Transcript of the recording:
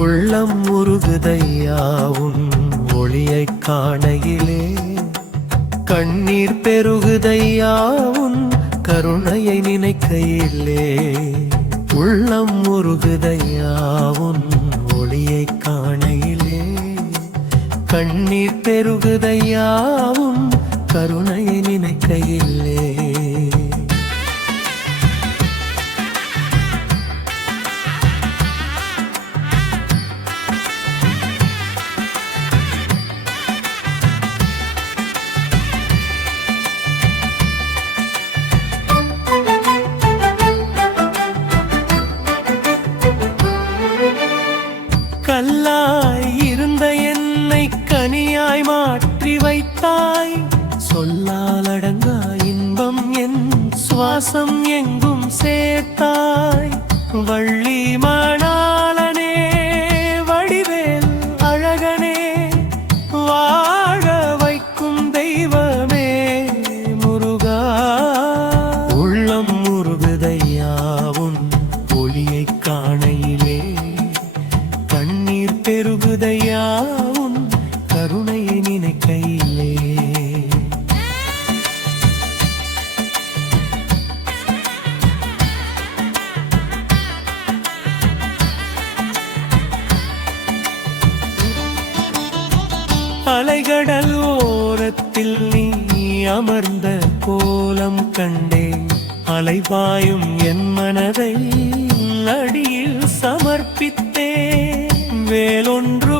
உள்ளம் உருகுதையா உன் ஒளியைக் காணையிலே, கண்ணீர் பெருகுதையா உன் கருணையை நினைக்கையிலே. உள்ளம் உருகுதையா உன் ஒளியைக் காணையிலே, கண்ணீர் பெருகுதையா உன் கருணையை நினைக்கையிலே. கல்லாய் இருந்த என்னை கனியாய் மாற்றி வைத்தாய், சொல்லால் அடங்கா இன்பம் என் சுவாசம் எங்கும் சேர்த்தாய். வள்ளி மணாளனே வடிவேல் அழகனே, வாழ வைக்கும் தெய்வமே முருகா. உள்ளம் முருகுதையா உன் ஒளியைக் காணையிலே, கண்ணீர் பெருகுதையா உன் கருணையை நினைக்கையிலே. அலைகடல் ஓரத்தில் நீ அமர்ந்த கோலம் கண்டேன், அலைபாயும் என் மனதை அடியில் சமர்ப்பித்தேன். வேலொன்று